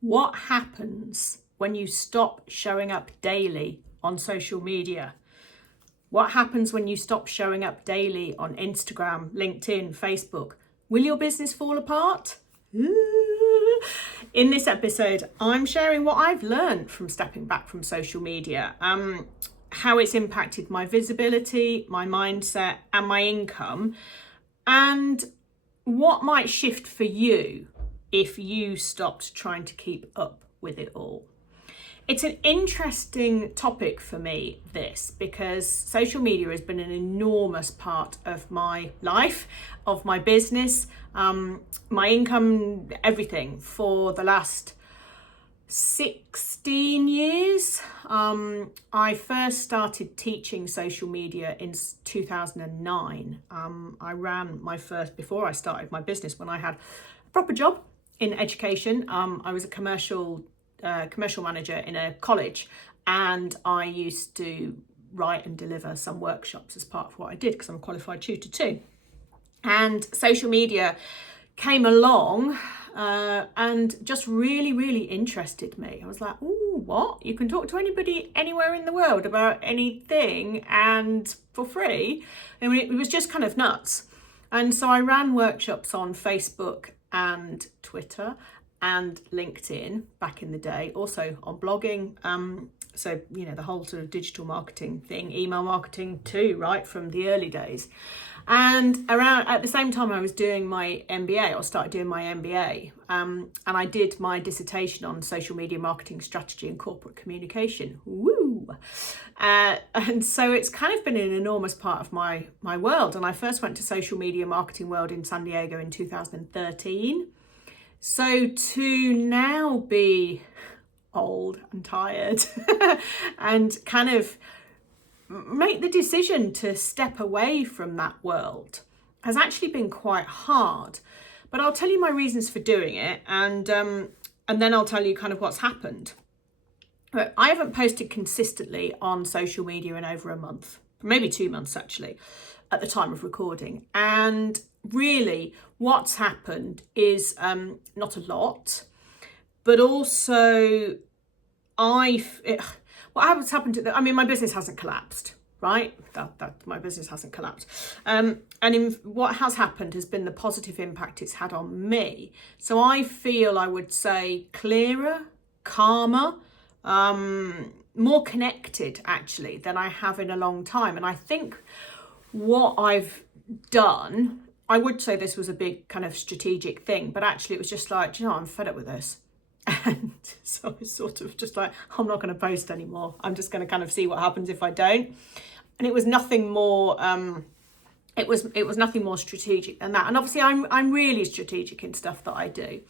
What happens when you stop showing up daily on social media? What happens when you stop showing up daily on Instagram, LinkedIn, Facebook? Will your business fall apart? In this episode, I'm sharing what I've learned from stepping back from social media, how it's impacted my visibility, my mindset, and my income, and what might shift for you if you stopped trying to keep up with it all. It's an interesting topic for me, this, because social media has been an enormous part of my life, of my business, my income, everything for the last 16 years. I first started teaching social media in 2009. I ran my first, before I started my business, when I had a proper job in education. I was a commercial manager in a college, and I used to write and deliver some workshops as part of what I did, because I'm a qualified tutor too. And social media came along and just really interested me. I was like, ooh, what? You can talk to anybody anywhere in the world about anything and for free? I mean, it was just kind of nuts. And so I ran workshops on Facebook and Twitter and LinkedIn back in the day, also on blogging. So, you know, the whole sort of digital marketing thing, email marketing too, right, from the early days. And around at the same time I was doing my MBA, or started doing my MBA, and I did my dissertation on social media marketing strategy and corporate communication. Woo! And so it's kind of been an enormous part of my world. And I first went to social media marketing world in San Diego in 2013. So to now be old and tired and kind of make the decision to step away from that world has actually been quite hard. But I'll tell you my reasons for doing it, and then I'll tell you kind of what's happened. But I haven't posted consistently on social media in over a month, maybe 2 months actually, at the time of recording. And really what's happened is not a lot, but also what has happened to my business hasn't collapsed, right? That my business hasn't collapsed. What has happened has been the positive impact it's had on me. So I feel, I would say, clearer, calmer, more connected actually than I have in a long time. And I think what I've done, I would say this was a big kind of strategic thing, but actually it was just like, I'm fed up with this. And so it's sort of just like, I'm not going to post anymore. I'm just going to kind of see what happens if I don't. And it was nothing more. It was nothing more strategic than that. And obviously, I'm really strategic in stuff that I do.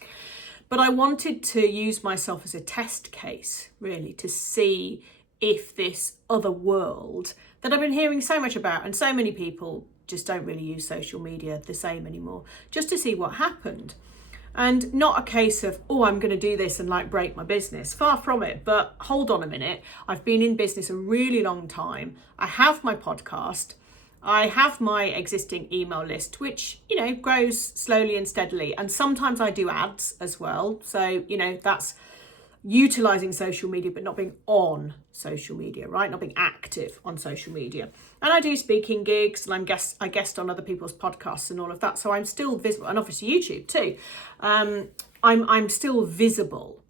But I wanted to use myself as a test case, really, to see if this other world that I've been hearing so much about, and so many people just don't really use social media the same anymore, just to see what happened. And not a case of, I'm going to do this and like break my business. Far from it. But hold on a minute. I've been in business a really long time. I have my podcast. I have my existing email list, which, grows slowly and steadily. And sometimes I do ads as well. So, that's utilizing social media, but not being on social media, right? Not being active on social media. And I do speaking gigs, and I guest on other people's podcasts and all of that. So I'm still visible, and obviously YouTube too. I'm still visible,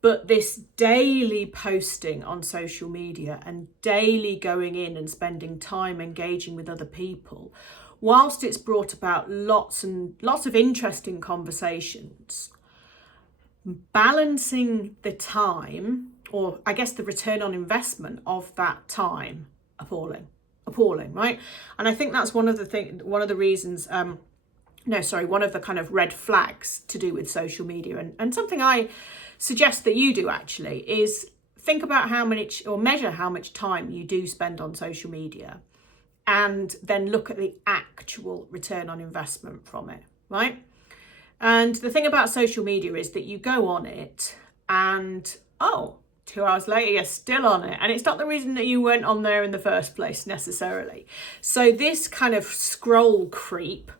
but this daily posting on social media and daily going in and spending time engaging with other people, whilst it's brought about lots and lots of interesting conversations, balancing the time, or I guess the return on investment of that time, appalling, right? And I think that's one of the kind of red flags to do with social media, and something I suggest that you do actually is think about measure how much time you do spend on social media, and then look at the actual return on investment from it, right? And the thing about social media is that you go on it and, 2 hours later, you're still on it. And it's not the reason that you weren't on there in the first place necessarily. So this kind of scroll creep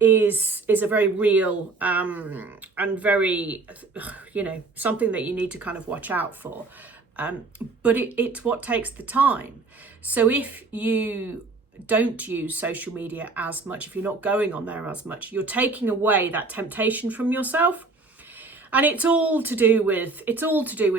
is a very real and very, something that you need to kind of watch out for. But it's what takes the time. So if you don't use social media as much, if you're not going on there as much, you're taking away that temptation from yourself. And it's all to do with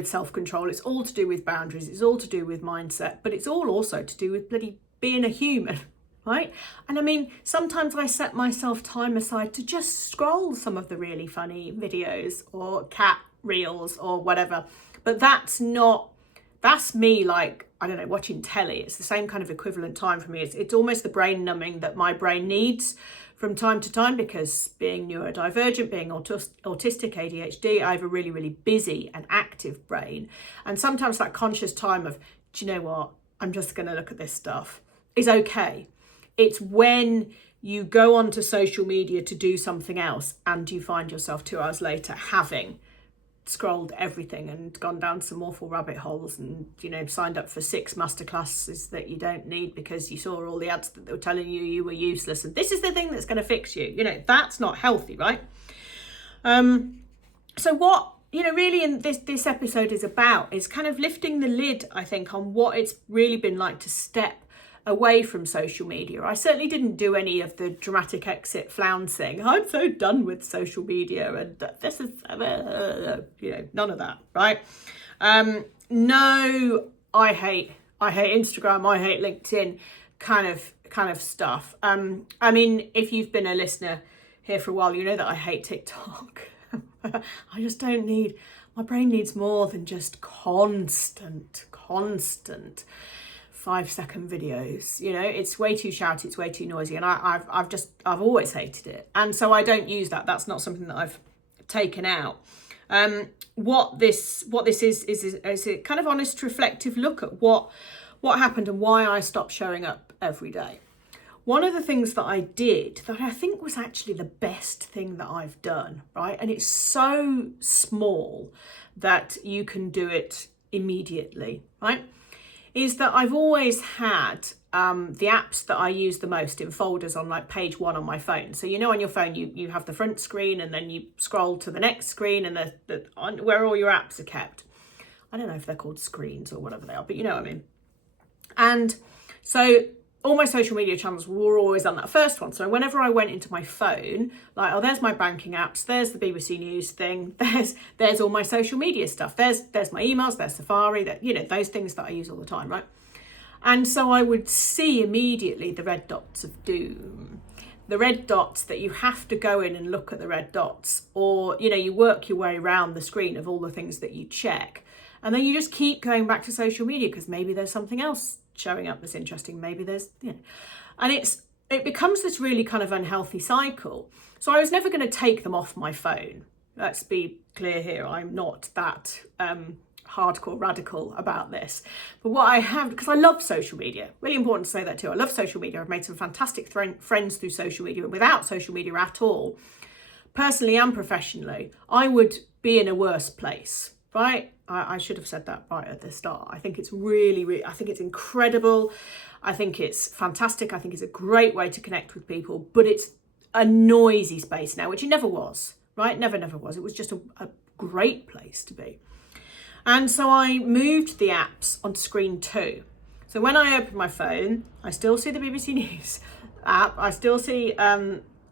self-control. It's all to do with boundaries. It's all to do with mindset, but it's all also to do with bloody being a human, right? And I mean, sometimes I set myself time aside to just scroll some of the really funny videos or cat reels or whatever. But that's me, like, I don't know, watching telly. It's the same kind of equivalent time for me. It's almost the brain numbing that my brain needs from time to time, because being neurodivergent, being autistic, ADHD, I have a really, really busy and active brain. And sometimes that conscious time of, do you know what, I'm just going to look at this stuff is okay. It's when you go onto social media to do something else and you find yourself 2 hours later having scrolled everything and gone down some awful rabbit holes and, signed up for 6 masterclasses that you don't need because you saw all the ads that they were telling you were useless and this is the thing that's going to fix you. That's not healthy, right? So what, really in this episode is about is kind of lifting the lid, I think, on what it's really been like to step away from social media. I certainly didn't do any of the dramatic exit flouncing. I'm so done with social media and this is, none of that, right? No, I hate Instagram, I hate LinkedIn kind of stuff. I mean, if you've been a listener here for a while, you know that I hate TikTok. I just don't my brain needs more than just constant 5-second videos. It's way too shouty, it's way too noisy, and I've always hated it, and so I don't use that. That's not something that I've taken out. What this is a kind of honest, reflective look at what happened and why I stopped showing up every day. One of the things that I did that I think was actually the best thing that I've done, right, and it's so small that you can do it immediately, right, is that I've always had the apps that I use the most in folders on like page 1 on my phone. So on your phone you have the front screen and then you scroll to the next screen and where all your apps are kept. I don't know if they're called screens or whatever they are, but you know what I mean. And so all my social media channels were always on that first one. So whenever I went into my phone, like, oh, there's my banking apps, there's the BBC News thing, there's all my social media stuff, there's my emails, there's Safari, those things that I use all the time, right? And so I would see immediately the red dots of doom, the red dots that you have to go in and look at the red dots, or, you work your way around the screen of all the things that you check. And then you just keep going back to social media because maybe there's something else showing up that's interesting. Maybe there's, and it becomes this really kind of unhealthy cycle. So I was never going to take them off my phone. Let's be clear here. I'm not that hardcore radical about this. But what I have, because I love social media, really important to say that too. I love social media. I've made some fantastic friends through social media. Without social media at all, personally and professionally, I would be in a worse place. Right? I should have said that right at the start. I think it's really, I think it's incredible. I think it's fantastic. I think it's a great way to connect with people, but it's a noisy space now, which it never was, right? Never was. It was just a great place to be. And so I moved the apps onto screen 2. So when I open my phone, I still see the BBC News app. I still see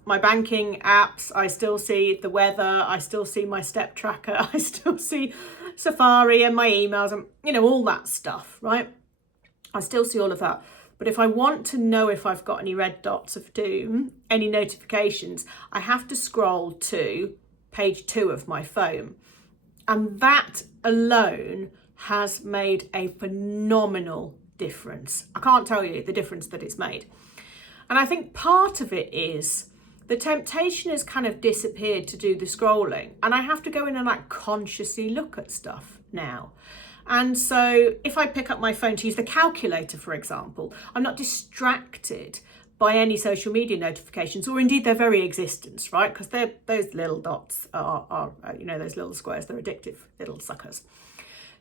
my banking apps, I still see the weather, I still see my step tracker, I still see Safari and my emails and, all that stuff, right? I still see all of that. But if I want to know if I've got any red dots of doom, any notifications, I have to scroll to page 2 of my phone. And that alone has made a phenomenal difference. I can't tell you the difference that it's made. And I think part of it is the temptation has kind of disappeared to do the scrolling, and I have to go in and like consciously look at stuff now. And so if I pick up my phone to use the calculator, for example, I'm not distracted by any social media notifications, or indeed their very existence, right? Because those little dots are those little squares, they're addictive little suckers.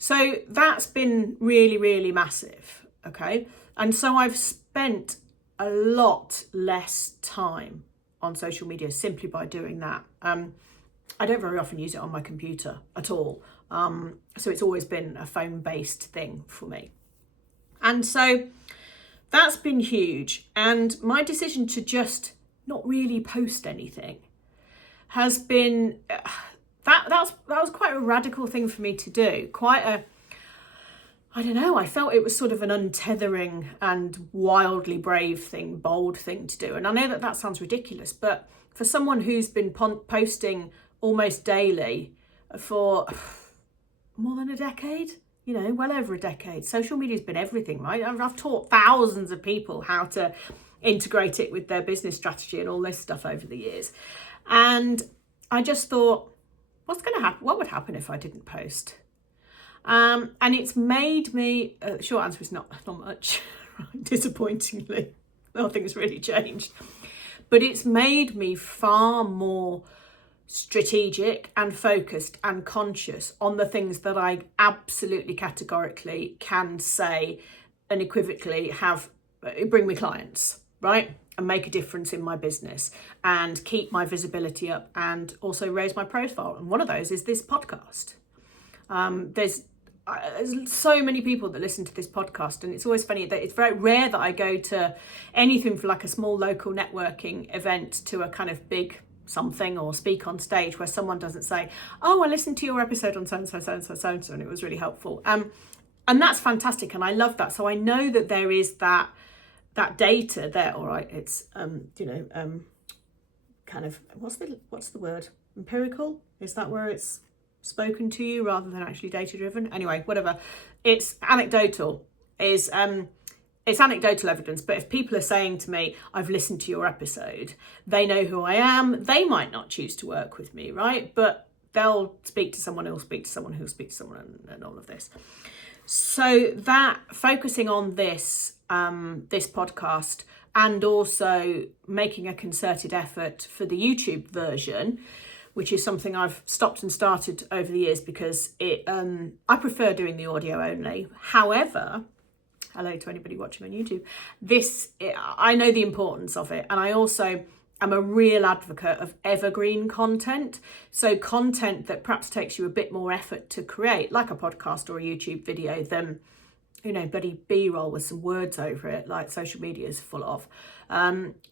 So that's been really, really massive, okay? And so I've spent a lot less time on social media simply by doing that. I don't very often use it on my computer at all. So it's always been a phone-based thing for me. And so that's been huge. And my decision to just not really post anything has been, that was quite a radical thing for me to do. I don't know, I felt it was sort of an untethering and wildly brave thing, bold thing to do. And I know that sounds ridiculous, but for someone who's been posting almost daily for more than a decade, well over a decade, social media's been everything, right? I've taught thousands of people how to integrate it with their business strategy and all this stuff over the years. And I just thought, what's going to happen? What would happen if I didn't post? And it's made me, the short answer is not much, disappointingly. Nothing's really changed. But it's made me far more strategic and focused and conscious on the things that I absolutely categorically can say unequivocally bring me clients, right? And make a difference in my business and keep my visibility up and also raise my profile. And one of those is this podcast. There's so many people that listen to this podcast, and it's always funny that it's very rare that I go to anything from like a small local networking event to a kind of big something or speak on stage where someone doesn't say, oh, I listened to your episode on so-and-so, so-and-so, so-and-so, and it was really helpful. And that's fantastic. And I love that. So I know that there is that data there. All right. It's, kind of, what's the word? Empirical? Is that where it's spoken to you rather than actually data driven? Anyway, whatever. It's anecdotal. It's anecdotal evidence, but if people are saying to me, I've listened to your episode, they know who I am. They might not choose to work with me, right? But they'll speak to someone who'll speak to someone who'll speak to someone and all of this. So that focusing on this podcast and also making a concerted effort for the YouTube version, which is something I've stopped and started over the years because I prefer doing the audio only. However, hello to anybody watching on YouTube, I know the importance of it. And I also am a real advocate of evergreen content. So content that perhaps takes you a bit more effort to create, like a podcast or a YouTube video, than, bloody B-roll with some words over it, like social media is full of.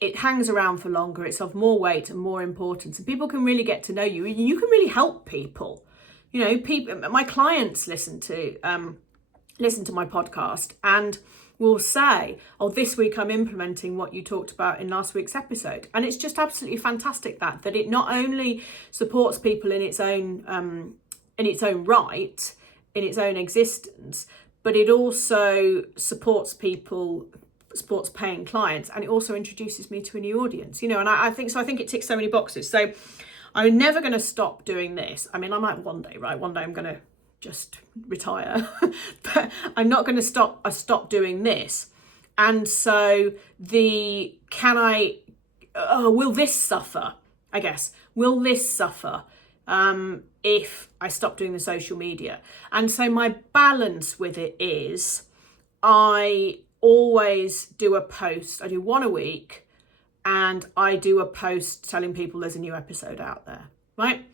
It hangs around for longer. It's of more weight and more importance. And people can really get to know you. You can really help people. My clients listen to my podcast and will say, oh, this week I'm implementing what you talked about in last week's episode. And it's just absolutely fantastic that it not only supports people in its own right, in its own existence, but it also supports paying clients, and it also introduces me to a new audience, and I think it ticks so many boxes. So I'm never going to stop doing this. I mean, I might one day, right? One day I'm going to just retire, but I'm not going to stop doing this. And so will this suffer? I guess, will this suffer if I stop doing the social media? And so my balance with it is I always do a post. I do one a week, and I do a post telling people there's a new episode out there, right?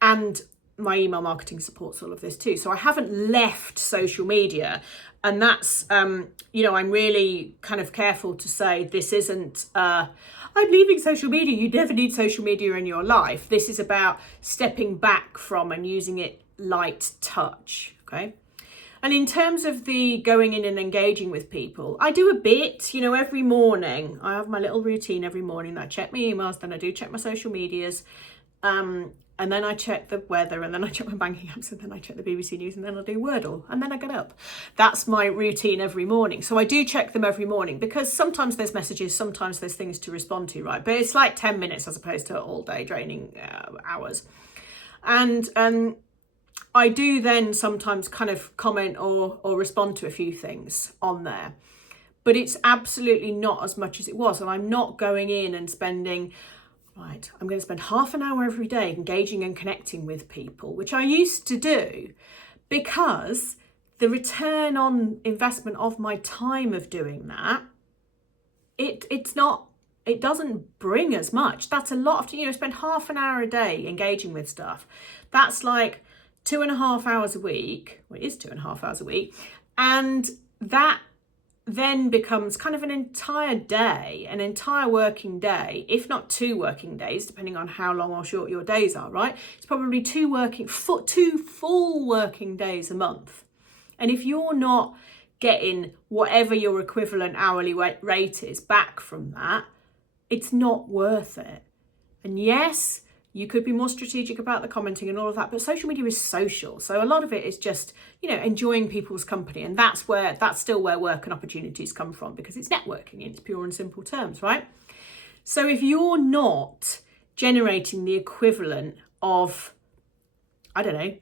And my email marketing supports all of this too. So I haven't left social media, and that's, I'm really kind of careful to say this isn't, I'm leaving social media. You never need social media in your life. This is about stepping back from and using it light touch, okay? And in terms of the going in and engaging with people, I do a bit, every morning. I have my little routine every morning that I check my emails, then I do check my social medias, and then I check the weather, and then I check my banking apps, and then I check the BBC News, and then I do Wordle, and then I get up. That's my routine every morning. So I do check them every morning because sometimes there's messages, sometimes there's things to respond to, right? But it's like 10 minutes as opposed to all day draining hours. And I do then sometimes kind of comment or respond to a few things on there. But it's absolutely not as much as it was. And I'm not going in and spending... Right, I'm going to spend half an hour every day engaging and connecting with people, which I used to do, because the return on investment of my time of doing that, it's not it doesn't bring as much. That's a lot of, spend half an hour a day engaging with stuff. That's like 2.5 hours a week. Well, it is 2.5 hours a week. And that then becomes kind of an entire day, an entire working day, if not 2 working days, depending on how long or short your days are, right? It's probably 2 full working days a month. And if you're not getting whatever your equivalent hourly rate is back from that, it's not worth it. And yes, you could be more strategic about the commenting and all of that, but social media is social. So a lot of it is just, enjoying people's company. And that's still where work and opportunities come from, because it's networking in its pure and simple terms, right? So if you're not generating the equivalent of, I don't know,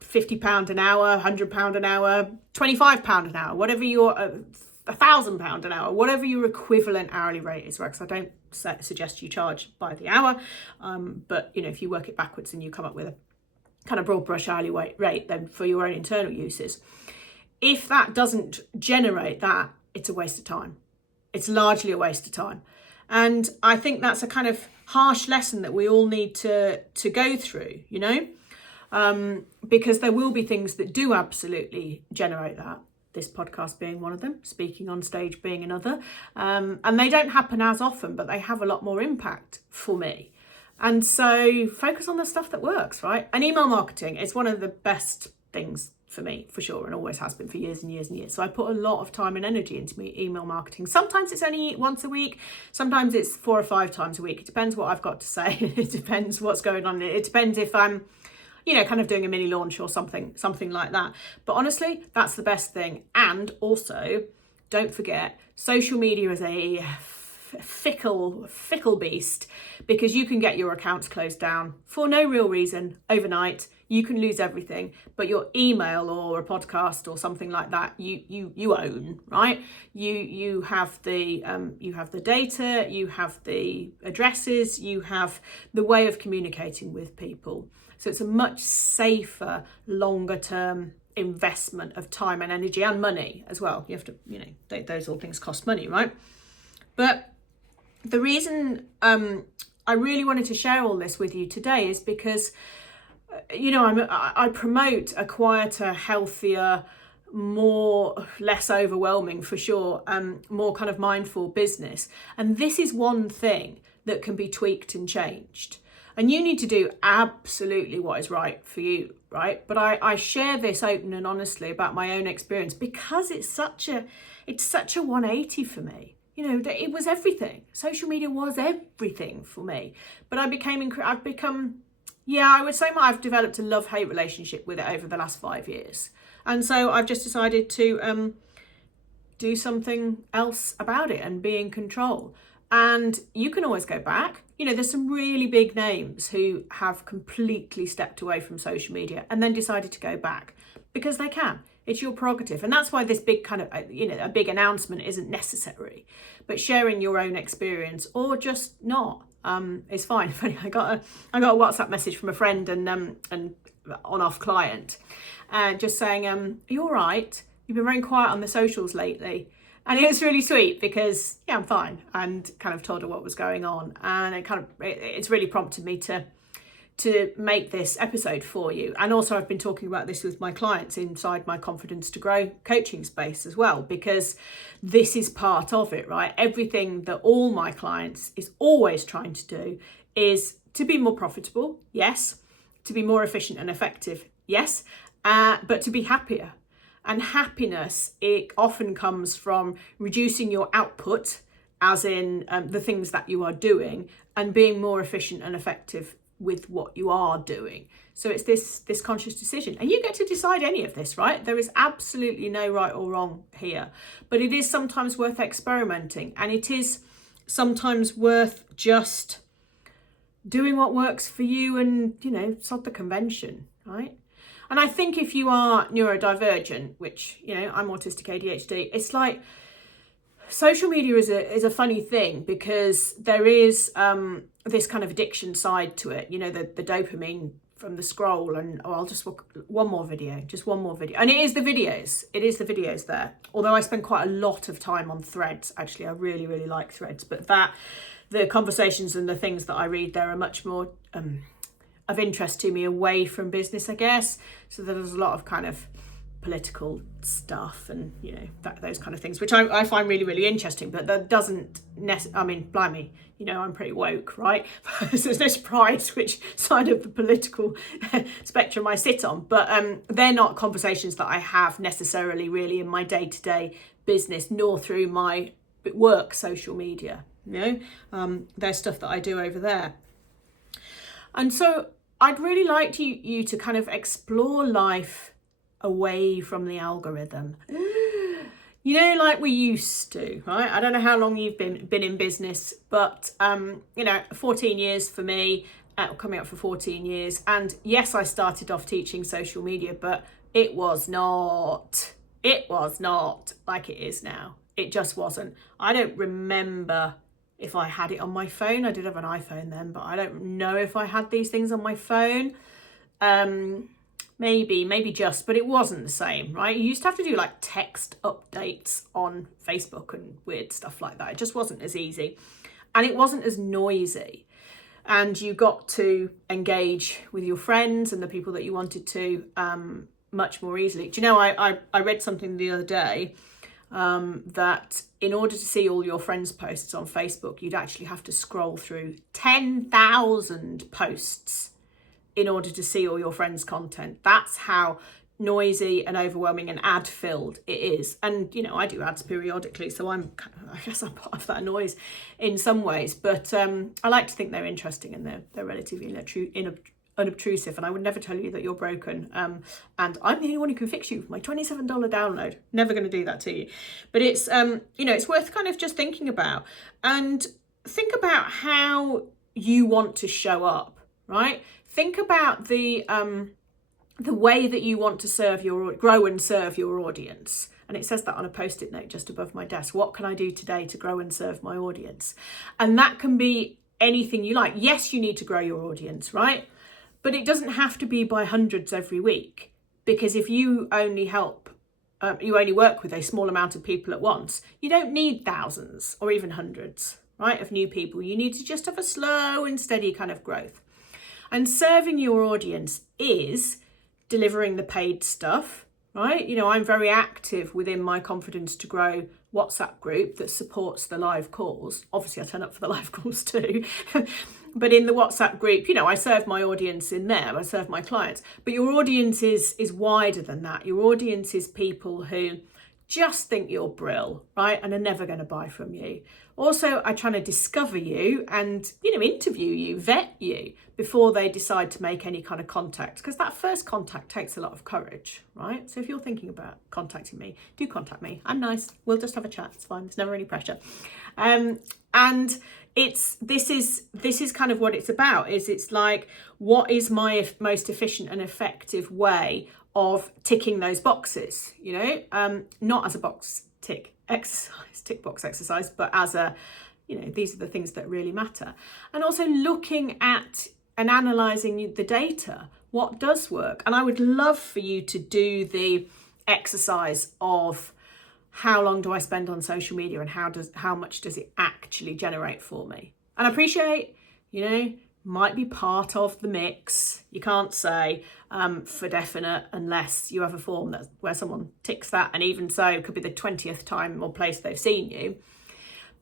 £50 an hour, £100 an hour, £25 an hour, whatever your £1,000 an hour, whatever your equivalent hourly rate is, right? Because I don't suggest you charge by the hour, but if you work it backwards and you come up with a kind of broad brush hourly rate, then for your own internal uses, if that doesn't generate that, it's a waste of time. It's largely a waste of time. And I think that's a kind of harsh lesson that we all need to go through, because there will be things that do absolutely generate that. This podcast being one of them, speaking on stage being another. And they don't happen as often, but they have a lot more impact for me. And so focus on the stuff that works, right? And email marketing is one of the best things for me, for sure, and always has been for years and years and years. So I put a lot of time and energy into email marketing. Sometimes it's only once a week. Sometimes it's 4 or 5 times a week. It depends what I've got to say. It depends what's going on. It depends if I'm kind of doing a mini launch or something like that. But honestly, that's the best thing. And also, don't forget, social media is a fickle beast, because you can get your accounts closed down for no real reason overnight. You can lose everything, but your email or a podcast or something like that, you own, right? You have the data, you have the addresses, you have the way of communicating with people. So it's a much safer, longer term investment of time and energy and money as well. You have to, those all things cost money, right? But the reason I really wanted to share all this with you today is because, I promote a quieter, healthier, less overwhelming for sure, more kind of mindful business. And this is one thing that can be tweaked and changed. And you need to do absolutely what is right for you, right? But I share this open and honestly about my own experience, because it's such a 180 for me. It was everything. Social media was everything for me. But I've developed a love-hate relationship with it over the last 5 years. And so I've just decided to do something else about it and be in control. And you can always go back. There's some really big names who have completely stepped away from social media and then decided to go back, because they can. It's your prerogative. And that's why this big kind of, a big announcement isn't necessary. But sharing your own experience, or just not, is fine. I got a WhatsApp message from a friend and on-off client, just saying, are you all right? You've been very quiet on the socials lately. And it was really sweet, because I'm fine, and kind of told her what was going on. And it's really prompted me to make this episode for you. And also I've been talking about this with my clients inside my Confidence to Grow coaching space as well, because this is part of it, right? Everything that all my clients is always trying to do is to be more profitable, yes, to be more efficient and effective, yes, but to be happier. And happiness, it often comes from reducing your output, as in the things that you are doing, and being more efficient and effective with what you are doing. So it's this conscious decision, and you get to decide any of this, right? There is absolutely no right or wrong here, but it is sometimes worth experimenting, and it is sometimes worth just doing what works for you, and sod the convention, right? And I think if you are neurodivergent, which I'm autistic ADHD, it's like social media is a funny thing, because there is this kind of addiction side to it, the dopamine from the scroll, and I'll just look one more video, and it is the videos there, although I spend quite a lot of time on Threads. Actually, I really like Threads, but the conversations and the things that I read there are much more of interest to me away from business, I guess. So there's a lot of kind of political stuff and, you know, those kind of things, which I find really, really interesting. But that doesn't I mean, blimey, you know, I'm pretty woke, right? So there's no surprise which side of the political spectrum I sit on. But they're not conversations that I have necessarily really in my day-to-day business, nor through my work social media. You know, there's stuff that I do over there. And so I'd really like you to kind of explore life away from the algorithm, you know, like we used to, right? I don't know how long you've been in business, but you know, 14 years for me, coming up for 14 years. And yes, I started off teaching social media, but it was not like it is now. It just wasn't. I don't remember if I had it on my phone. I did have an iPhone then, but I don't know if I had these things on my phone. Maybe just, but it wasn't the same, right? You used to have to do like text updates on Facebook and weird stuff like that. It just wasn't as easy, and it wasn't as noisy, and you got to engage with your friends and the people that you wanted to much more easily. Do you know, I read something the other day that in order to see all your friends' posts on Facebook, you'd actually have to scroll through 10,000 posts in order to see all your friends' content. That's how noisy and overwhelming and ad-filled it is. And, you know, I do ads periodically, so I guess I'm part of that noise in some ways. But I like to think they're interesting and they're relatively unobtrusive. And I would never tell you that you're broken. And I'm the only one who can fix you for my $27 download. Never going to do that to you. But it's, you know, it's worth kind of just thinking about. And think about how you want to show up, right? Think about the way that you want to grow and serve your audience. And it says that on a post-it note just above my desk. What can I do today to grow and serve my audience? And that can be anything you like. Yes, you need to grow your audience, right? But it doesn't have to be by hundreds every week, because if you only you only work with a small amount of people at once, you don't need thousands or even hundreds, right, of new people. You need to just have a slow and steady kind of growth. And serving your audience is delivering the paid stuff, right? You know, I'm very active within my Confidence to Grow WhatsApp group that supports the live calls. Obviously, I turn up for the live calls too. But in the WhatsApp group, you know, I serve my audience in there. I serve my clients. But your audience is wider than that. Your audience is people who just think you're brill, right? And are never going to buy from you. Also, I try to discover you and, you know, interview you, vet you before they decide to make any kind of contact, because that first contact takes a lot of courage, right? So if you're thinking about contacting me, do contact me. I'm nice. We'll just have a chat. It's fine. There's never any pressure. And this is kind of what it's about. It's like, what is my most efficient and effective way of ticking those boxes, you know, not as a box tick box exercise, but as a, you know, these are the things that really matter. And also looking at and analysing the data, what does work. And I would love for you to do the exercise of how long do I spend on social media and how much does it actually generate for me. And I appreciate, you know, might be part of the mix. You can't say for definite unless you have a form where someone ticks that, and even so, it could be the 20th time or place they've seen you.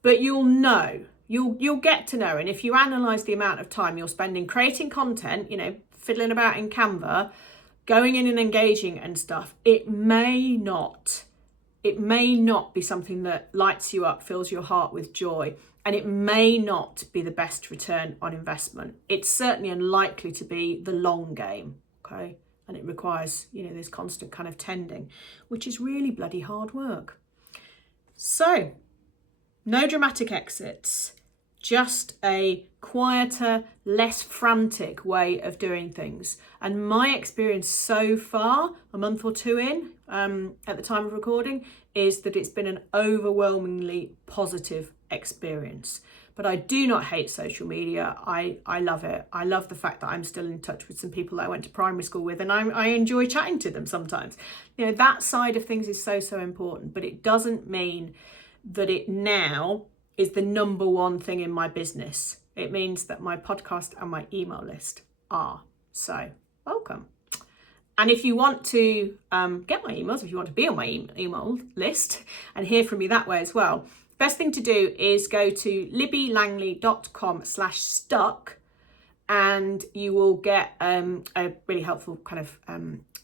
But you'll know, you'll get to know. And if you analyse the amount of time you're spending creating content, you know, fiddling about in Canva, going in and engaging and stuff, it may not be something that lights you up, fills your heart with joy. And it may not be the best return on investment. It's certainly unlikely to be the long game, okay? And it requires, you know, this constant kind of tending, which is really bloody hard work. So, no dramatic exits, just a quieter, less frantic way of doing things. And my experience so far, a month or two in, at the time of recording, is that it's been an overwhelmingly positive experience. But I do not hate social media. I love it. I love the fact that I'm still in touch with some people that I went to primary school with, and I enjoy chatting to them sometimes. You know, that side of things is so important, but it doesn't mean that it now is the number one thing in my business. It means that my podcast and my email list are. So welcome. And if you want to get my emails, if you want to be on my email list and hear from me that way as well, best thing to do is go to libbylangley.com/stuck, and you will get a really helpful kind of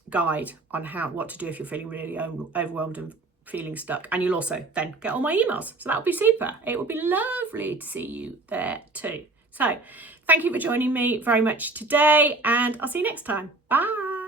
guide on what to do if you're feeling really overwhelmed and feeling stuck. And you'll also then get all my emails. So that would be super. It would be lovely to see you there too. So thank you for joining me very much today, and I'll see you next time. Bye.